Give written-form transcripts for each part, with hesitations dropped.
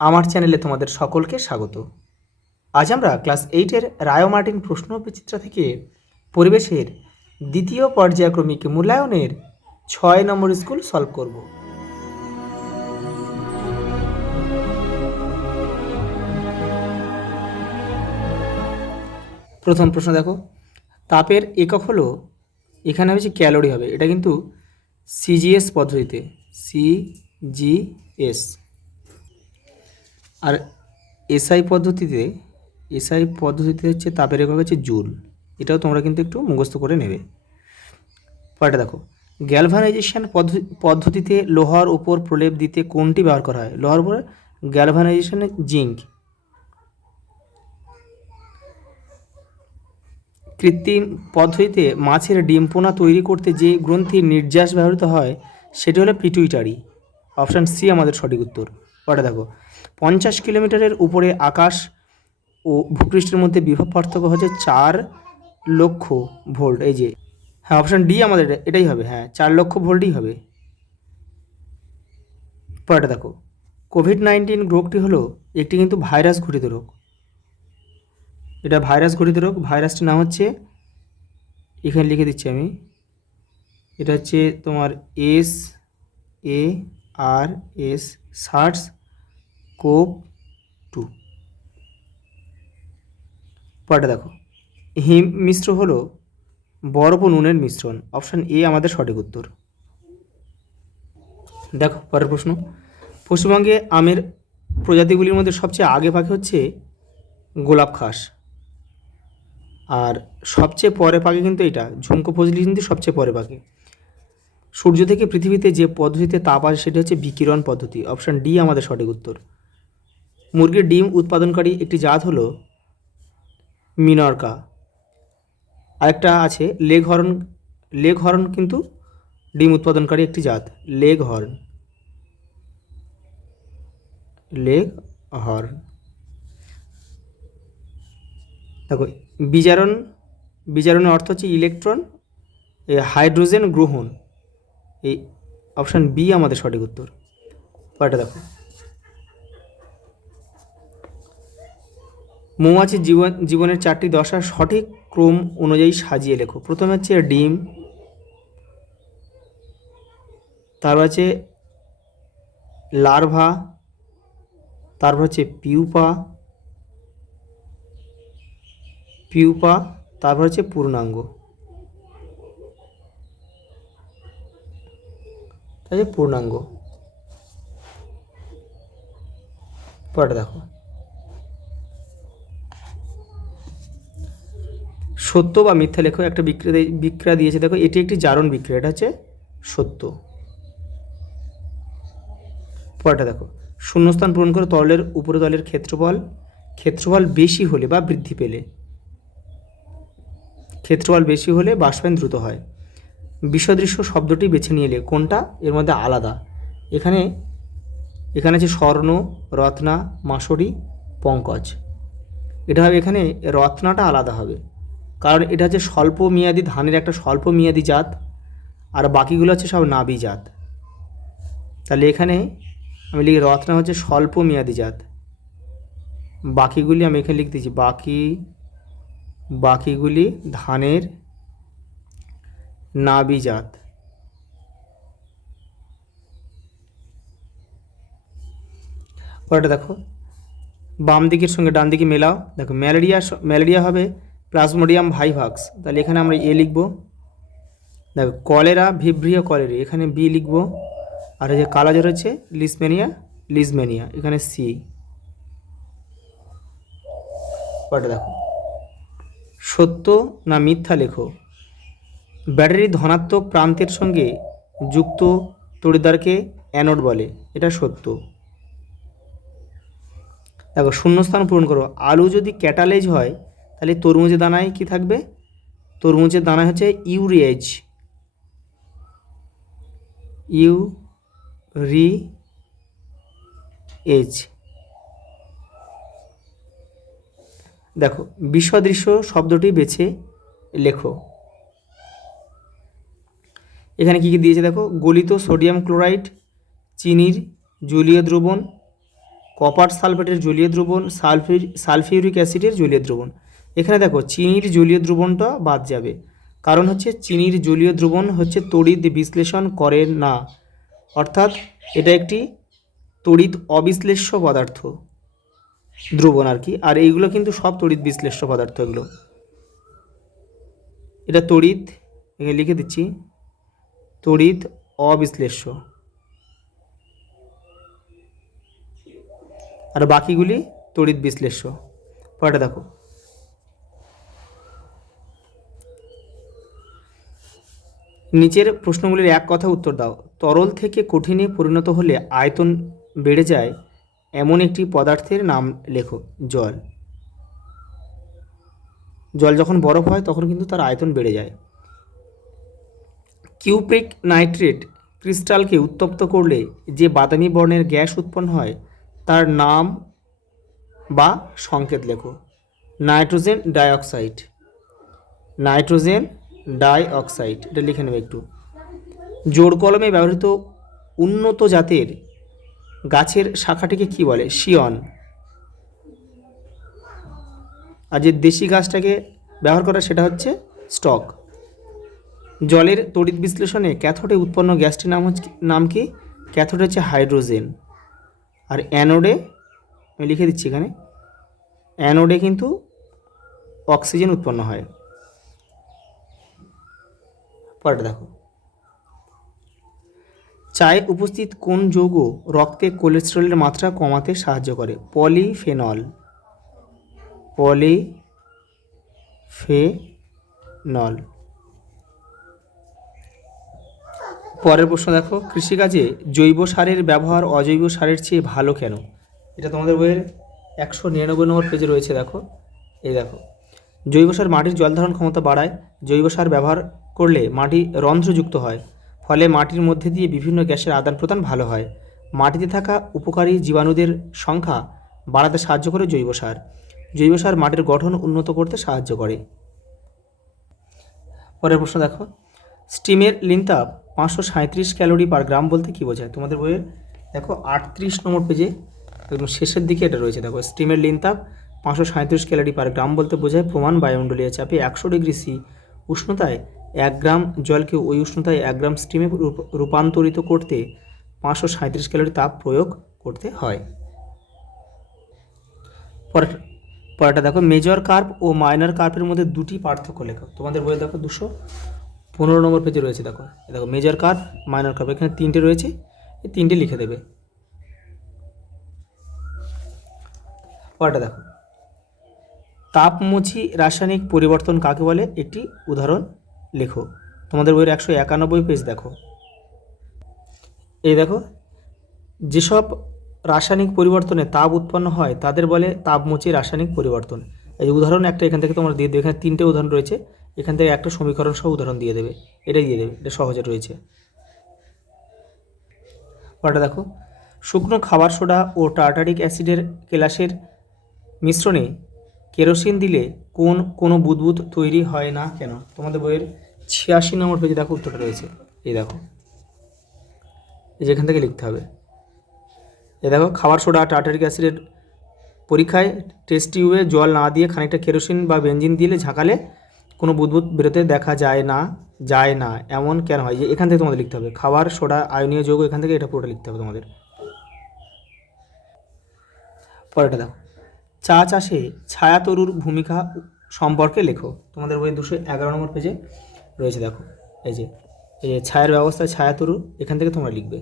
আমার চ্যানেলে তোমাদের সকলকে স্বাগত। আজ আমরা ক্লাস 8-এর রায় মার্টিন প্রশ্নবিচিত্রা থেকে পরিবেশের দ্বিতীয় পর্যায়ক্রমিক মূল্যায়নের 6 নম্বর স্কুল সলভ করব। প্রথম প্রশ্ন দেখো, তাপের একক হলো, এখানে হচ্ছে ক্যালোরি হবে, এটা কিন্তু সিজিএস পদ্ধতিতে, সিজিএস। আর এসআই পদ্ধতিতে হচ্ছে তাপের একক হচ্ছে জুল। এটাও তোমরা কিন্তু একটু মুখস্থ করে নেবে। পরেরটা দেখো, গ্যালভানাইজেশন পদ্ধতিতে লোহার উপর প্রলেপ দিতে কোনটি ব্যবহার করা হয়? লোহার উপর গ্যালভানাইজেশনে জিঙ্ক। কৃত্রিম পদ্ধতিতে মাছের ডিম পোনা তৈরি করতে যে গ্রন্থির নির্যাস ব্যবহৃত হয় সেটি হলো পিটুইটারি। অপশান সি আমাদের সঠিক উত্তর। পরে দেখো, 50 কিলোমিটারের উপরে আকাশ ও ভূপৃষ্ঠের মধ্যে বিভব পার্থক্য হচ্ছে 4 লক্ষ ভোল্ট। এই যে, হ্যাঁ, অপশান ডি আমাদের এটাই হবে, হ্যাঁ 4 লক্ষ ভোল্টই হবে। পরেটা দেখো, কোভিড-19 রোগটি হলো একটি কিন্তু ভাইরাস ঘটিত রোগ। এটা ভাইরাস ঘটিত রোগ। ভাইরাসটির নাম হচ্ছে, এখানে লিখে দিচ্ছি আমি, এটা হচ্ছে তোমার SARS SARS-CoV-2। পরেটা দেখো, হিম মিশ্র হলো বরফ ও নুনের মিশ্রণ। অপশান এ আমাদের সঠিক উত্তর। দেখো পরের প্রশ্ন, পশ্চিমবঙ্গে আমের প্রজাতিগুলির মধ্যে সবচেয়ে আগে পাকে হচ্ছে গোলাপ খাস, আর সবচেয়ে পরে পাকে কিন্তু এটা ঝুমকো ফজলি কিন্তু সবচেয়ে পরে পাকে। সূর্য থেকে পৃথিবীতে যে পদ্ধতিতে তাপ আসে সেটা হচ্ছে বিকিরণ পদ্ধতি। অপশান ডি আমাদের সঠিক উত্তর। মুরগির ডিম উৎপাদনকারী একটি জাত হলো মিনরকা। আরেকটা আছে লেগ হর্ন কিন্তু ডিম উৎপাদনকারী একটি জাত, লেগ হর্ন। দেখো, বিজারণের অর্থ হচ্ছে ইলেকট্রন হাইড্রোজেন গ্রহণ। এই অপশান বি আমাদের সঠিক উত্তর। পরেরটা দেখো, মৌমাছির জীবনের 4টি দশা সঠিক ক্রম অনুযায়ী সাজিয়ে লেখো। প্রথমে হচ্ছে ডিম, তারপর হচ্ছে লার্ভা, তারপর হচ্ছে পিউপা, তারপর হচ্ছে পূর্ণাঙ্গ। পরেরটা দেখো, সত্য বা মিথ্যা লেখো। একটা বিক্রিয়া দিয়েছে, দেখো এটি একটি জারণ বিক্রিয়া, এটা হচ্ছে সত্য। পরেরটা দেখো, শূন্যস্থান পূরণ করে তরলের উপরিতলের ক্ষেত্রফল বেশি হলে বা বৃদ্ধি পেলে, ক্ষেত্রফল বেশি হলে বাষ্পায়ন দ্রুত হয়। বিসদৃশ্য শব্দটি বেছে নিয়ে এলে কোনটা এর মধ্যে আলাদা? এখানে আছে স্বর্ণ, রত্না, মাসরি, পঙ্কজ। এটা হবে, এখানে রত্নাটা আলাদা হবে, কারণ এটা হচ্ছে স্বল্প মেয়াদি ধানের একটা স্বল্প মেয়াদি জাত, আর বাকিগুলো হচ্ছে সব নাবি জাত। তাহলে এখানে আমি লিখি রত্না হচ্ছে স্বল্প মেয়াদি জাত, বাকিগুলি আমি এখানে লিখে দিচ্ছি বাকিগুলি ধানের নাবি জাত। পরেরটা দেখো, বাম দিকের সঙ্গে ডান দিকে মেলাও। দেখো, ম্যালেরিয়া হবে প্লাজমোডিয়াম ভাইভাক্স, তাহলে এখানে আমরা এ লিখব। দেখো, কলেরা ভিব্রিও কলেরি, এখানে বি লিখব। আর এই যে কালাজ্বর হচ্ছে লিজমেনিয়া, এখানে সি। পরেরটা দেখো, সত্য না মিথ্যা লেখো। ব্যাটারির ধনাত্মক প্রান্তের সঙ্গে যুক্ত তড়িৎদ্বারকে অ্যানোড বলে, এটা সত্য। দেখো, শূন্যস্থান পূরণ করো। আলু যদি ক্যাটালাইজ হয় তাহলে তরমুজের দানায় কি থাকবে? তরমুজের দানায় হচ্ছে ইউরিয়েজ। দেখো, বিসদৃশ্য শব্দটি বেছে লেখো। এখানে কী কী দিয়েছে দেখো, গলিত সোডিয়াম ক্লোরাইড, চিনির জলীয় দ্রবণ, কপার সালফেটের জলীয় দ্রবণ, সালফিউরিক অ্যাসিডের জলীয় দ্রবণ। এখানে দেখো চিনির জলীয় দ্রবণটা বাদ যাবে, কারণ হচ্ছে চিনির জলীয় দ্রবণ হচ্ছে তড়িৎ বিশ্লেষণ করে না, অর্থাৎ এটা একটি তড়িৎ অবিশ্লেষ্য পদার্থ, দ্রবণ আর কি। আর এইগুলো কিন্তু সব তড়িৎ বিশ্লেষ্য পদার্থ, এগুলো এটা তড়িৎ, এখানে লিখে দিচ্ছি তড়িৎ অবিশ্লেষ্য, আর বাকিগুলি তড়িৎ বিশ্লেষ্য। পরেরটা দেখো, নিচের প্রশ্নগুলির এক কথা উত্তর দাও। তরল থেকে কঠিনে পরিণত হলে আয়তন বেড়ে যায় এমন একটি পদার্থের নাম লেখো। জল। জল যখন বরফ হয় তখন কিন্তু তার আয়তন বেড়ে যায়। কিউপ্রিক নাইট্রেট ক্রিস্টালকে উত্তপ্ত করলে যে বাদামি বর্ণের গ্যাস উৎপন্ন হয় তার নাম বা সংকেত লেখো। Nitrogen dioxide. নাইট্রোজেন ডাইঅক্সাইড, এটা লিখে নেবে একটু। জোড় কলমে ব্যবহৃত উন্নত জাতের গাছের শাখাটিকে কি বলে? শিয়ন। আর যে দেশি গাছটাকে ব্যবহার করা সেটা হচ্ছে স্টক। জলের তড়িৎ বিশ্লেষণে ক্যাথোডে উৎপন্ন গ্যাসটির নাম কি? ক্যাথোডে হচ্ছে হাইড্রোজেন। আর অ্যানোডে, আমি লিখে দিচ্ছি এখানে, অ্যানোডে কিন্তু অক্সিজেন উৎপন্ন হয়। পরেরটা দেখো, চায়ে উপস্থিত কোন যৌগ রক্তে কোলেস্টেরলের মাত্রা কমাতে সাহায্য করে? পলিফেনল। পলিফেনল। পরের প্রশ্ন দেখো, কৃষিকাজে জৈব সারের ব্যবহার অজৈব সারের চেয়ে ভালো কেন? এটা তোমাদের বইয়ের 199 নম্বর পেজে রয়েছে। দেখো, এই দেখো, জৈব সার মাটির জল ধারণ ক্ষমতা বাড়ায়। জৈব সার ব্যবহার করলে মাটি রন্ধ্রযুক্ত হয়, ফলে মাটির মধ্যে দিয়ে বিভিন্ন গ্যাসের আদান প্রদান ভালো হয়। মাটিতে থাকা উপকারী জীবাণুদের সংখ্যা বাড়াতে সাহায্য করে জৈব সার। জৈব সার মাটির গঠন উন্নত করতে সাহায্য করে। পরের প্রশ্ন দেখো, স্টিমের লিনতাপ 537 ক্যালোরি পার গ্রাম বলতে কী বোঝায়? তোমাদের বইয়ের দেখো 38 নম্বর পেজে একদম শেষের দিকে এটা রয়েছে। দেখো, স্টিমের লিনতাপ 537 ক্যালোরি পার গ্রাম বলতে বোঝায় প্রমাণ বায়ুমণ্ডলীয় চাপে 100 ডিগ্রি সি উষ্ণতায় 1 গ্রাম জলকে ওই উষ্ণতায় 1 গ্রাম স্টিমে রূপান্তরিত করতে 537 ক্যালোরি তাপ প্রয়োগ করতে হয়। পরেরটা দেখো, মেজর কার্ভ ও মাইনর কার্ভের মধ্যে দুটি পার্থক্য লেখো। তোমাদের বইয়ে দেখো 215 নম্বর পেজে রয়েছে। দেখো, দেখো মেজর কার্ভ, মাইনর কার্ভ, এখানে 3টে রয়েছে, এই 3টে লিখে দেবে। পরেরটা দেখো, তাপমোচী রাসায়নিক পরিবর্তন কাকে বলে? একটি উদাহরণ লেখো। তোমাদের বইয়ের 191 পেজ দেখো, এই দেখো, যেসব রাসায়নিক পরিবর্তনে তাপ উৎপন্ন হয় তাদের বলে তাপমোচী রাসায়নিক পরিবর্তন। এই উদাহরণ একটা এখান থেকে তোমরা দিয়ে দেবে, এখানে 3টে উদাহরণ রয়েছে, এখান থেকে একটা সমীকরণ সহ উদাহরণ দিয়ে দেবে, এটাই দিয়ে দেবে, এটা সহজে রয়েছে। পরেরটা দেখো, শুকনো খাবার সোডা ও টার্টারিক অ্যাসিডের কেলাসের মিশ্রণে কেরোসিন দিলে কোনো বুদবুদ তৈরি হয় না কেন? তোমাদের বইয়ের 86 নম্বর পেজে দেখো উত্তরটা রয়েছে। এই দেখো, এই যেখান থেকে লিখতে হবে। এই দেখো, খাবার সোডা টার্টারিক অ্যাসিডের পরীক্ষায় টেস্ট টিউবে জল না দিয়ে খানিকটা কেরোসিন বা বেঞ্জিন দিলে ঝাঁকালে কোনো বুদবুদ বেরোতে দেখা যায় না এমন কেন হয়? যে এখান থেকে তোমাদের লিখতে হবে, খাবার সোডা আয়নীয় যৌগ, এখান থেকে এটা পুরোটা লিখতে হবে তোমাদের। পরেরটা দেখো, চা চাষে ছায়াতরুর ভূমিকা সম্পর্কে লেখো। তোমাদের বই 211 নম্বর পেজে রয়েছে। দেখো, এই যে ছায়ার ব্যবস্থায় ছায়াতরু, এখান থেকে তোমরা লিখবে,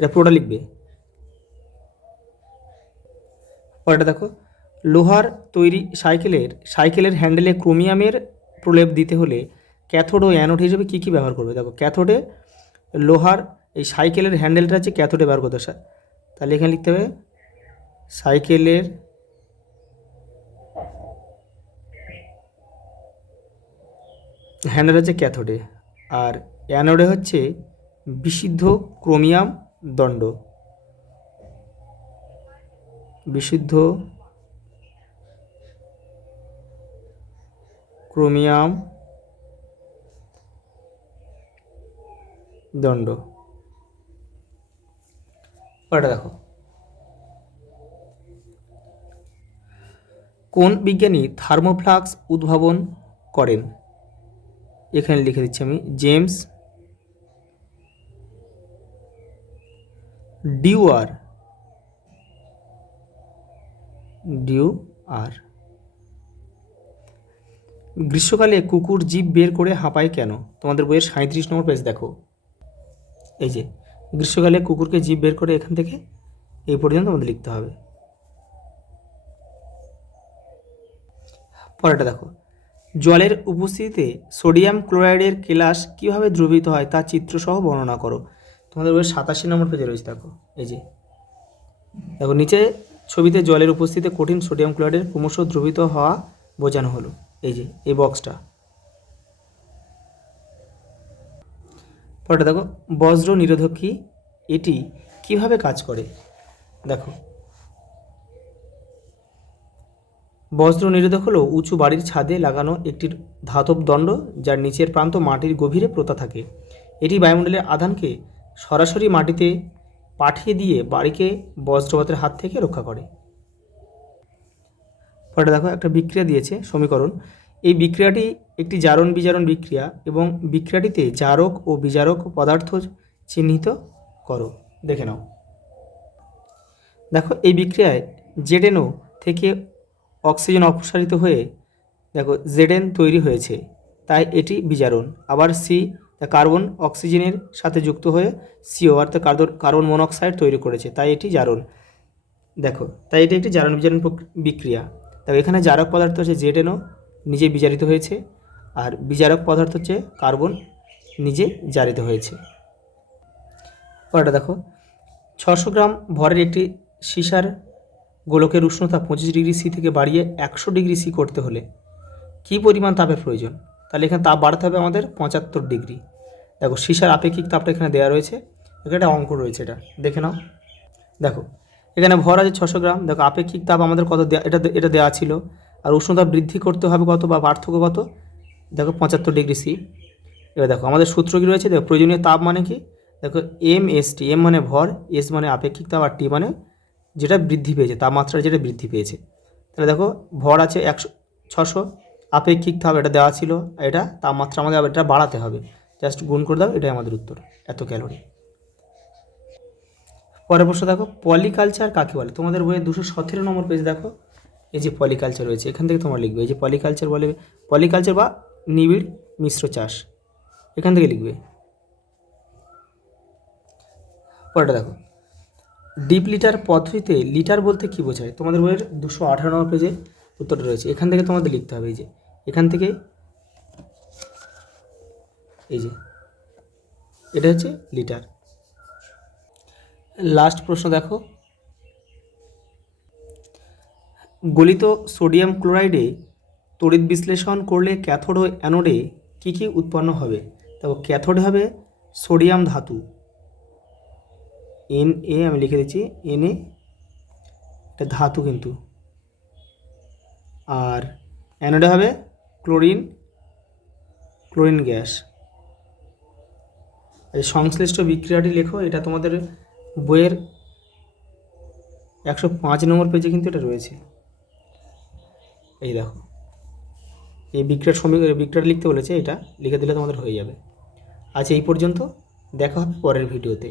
এটা পুরোটা লিখবে। পরেরটা দেখো, লোহার তৈরি সাইকেলের হ্যান্ডেলে ক্রোমিয়ামের প্রলেপ দিতে হলে ক্যাথোড ও অ্যানোড হিসেবে কী কী ব্যবহার করবে? দেখো, ক্যাথোডে লোহার এই সাইকেলের হ্যান্ডেলটা হচ্ছে ক্যাথোডে ব্যবহার করতে হয়, তাহলে এখানে লিখতে হবে সাইকেলের হ্যান্ডেল হচ্ছে ক্যাথোডে, আর অ্যানোডে হচ্ছে বিশুদ্ধ ক্রোমিয়াম দণ্ড। বিশুদ্ধ ক্রোমিয়াম দণ্ড। পরেরটা দেখো, কোন বিজ্ঞানী থার্মোফ্লাক্স উদ্ভাবন করেন? এখানে লিখে দিচ্ছি আমি, জেমস ডিউয়ার। গ্রীষ্মকালে কুকুর জিভ বের করে হাঁপায় কেন? তোমাদের বইয়ের 37 নম্বর পেজ দেখো, এই যে গ্রীষ্মকালে কুকুরকে জিভ বের করে এখান থেকে এই পর্যন্ত আমাদের লিখতে হবে। পরেরটা দেখো, জলের উপস্থিতিতে সোডিয়াম ক্লোরাইডের কেলাস কীভাবে দ্রবীভূত হয় তা চিত্রসহ বর্ণনা করো। তোমাদের বইয়ের 87 নম্বর পেজে রয়েছে, দেখো এই যে দেখো নিচে ছবিতে জলের উপস্থিতিতে কঠিন সোডিয়াম ক্লোরাইডের ক্রমশ দ্রবীভূত হওয়া বোঝানো হলো, এই যে এই বক্সটা। পরেরটা দেখো, বজ্র নিরোধক কি? এটি কিভাবে কাজ করে? দেখো, বজ্র নিরোধক হলো উঁচু বাড়ির ছাদে লাগানো একটি ধাতব দণ্ড, যার নিচের প্রান্ত মাটির গভীরে পোঁতা থাকে। এটি বায়ুমণ্ডলের আধানকে সরাসরি মাটিতে পাঠিয়ে দিয়ে বাড়িকে বজ্রপাতের হাত থেকে রক্ষা করে। পরে দেখো একটা বিক্রিয়া দিয়েছে সমীকরণ। এই বিক্রিয়াটি একটি জারণ বিজারণ বিক্রিয়া এবং বিক্রিয়াটিতে জারক ও বিজারক পদার্থ চিহ্নিত করো। দেখে নাও। দেখো এই বিক্রিয়ায় জেডেনও থেকে অক্সিজেন অপসারিত হয়ে দেখো জেডেন তৈরি হয়েছে, তাই এটি বিজারণ। আবার সি কার্বন অক্সিজেনের সাথে যুক্ত হয়ে সিও অর্থাৎ কার্বন মনোক্সাইড তৈরি করেছে, তাই এটি জারণ। দেখো তাই এটি একটি জারণ বিজারণ বিক্রিয়া। দেখো এখানে জারক পদার্থ হচ্ছে জেডেনও নিজে বিজারিত হয়েছে, আর বিজারক পদার্থ হচ্ছে কার্বন নিজে জারিত হয়েছে। পরেরটা দেখো, 600 গ্রাম ভরের একটি সীসার গোলকের উষ্ণতা 25 ডিগ্রি সি থেকে বাড়িয়ে 100 ডিগ্রি সি করতে হলে কী পরিমাণ তাপের প্রয়োজন? তাহলে এখানে তাপ বাড়াতে হবে আমাদের 75 ডিগ্রি। দেখো সীসার আপেক্ষিক তাপটা এখানে দেওয়া রয়েছে, এখানে একটা অঙ্ক রয়েছে, এটা দেখে নাও। দেখো এখানে ভর আছে 600 গ্রাম। দেখো আপেক্ষিক তাপ আমাদের কত এটা দেওয়া ছিল, আর উষ্ণতা বৃদ্ধি করতে হবে কত বা পার্থক্য কত? দেখো 75 ডিগ্রি সি। এবার দেখো আমাদের সূত্র কী রয়েছে, দেখো প্রয়োজনীয় তাপ মানে কি? দেখো এম এস টি, এম মানে ভর, এস মানে আপেক্ষিক তাপ, আর টি মানে যেটা বৃদ্ধি পেয়েছে, তাপমাত্রা যেটা বৃদ্ধি পেয়েছে। তাহলে দেখো ভর আছে 600, আপেক্ষিক তাপ এটা দেওয়া ছিল, এটা তাপমাত্রা আমাদের এটা বাড়াতে হবে, জাস্ট গুণ করে দাও, এটাই আমাদের উত্তর, এত ক্যালোরি। পরের প্রশ্ন দেখো, পলিকালচার কাকে বলে? তোমাদের বইয়ে 217 নম্বর পেজ দেখো, এই যে পলিকালচার রয়েছে, এখান থেকে তোমরা লিখবে, এই যে পলিকালচার বলে, পলিকালচার বা নিবিড় মিশ্র চাষ, এখান থেকে লিখবে। পরেরটা দেখো, ডিপ লিটার পদ্ধতিতে লিটার বলতে কী বোঝায়? তোমাদের বইয়ের 218 নম্বর পেজে উত্তরটা রয়েছে, এখান থেকে তোমাদের লিখতে হবে, এই যে এখান থেকে, এই যে এটা হচ্ছে লিটার। লাস্ট প্রশ্ন দেখো, গলিত সোডিয়াম ক্লোরাইডে তড়িৎ বিশ্লেষণ করলে ক্যাথোড ও অ্যানোডে কী কী উৎপন্ন হবে? দেখো ক্যাথোডে হবে সোডিয়াম ধাতু, Na আমি লিখে দিচ্ছি, Na এটা ধাতু কিন্তু, আর অ্যানোডে হবে ক্লোরিন গ্যাস। এই সংশ্লিষ্ট বিক্রিয়াটি লেখো, এটা তোমাদের বইয়ের 105 নম্বর পেজে কিন্তু এটা রয়েছে, এই দেখো এই বিক্রিয়াটা লিখতে বলেছে, এটা লিখে দিলে তোমাদের হয়ে যাবে। আচ্ছা এই পর্যন্ত, দেখা হবে পরের ভিডিওতে।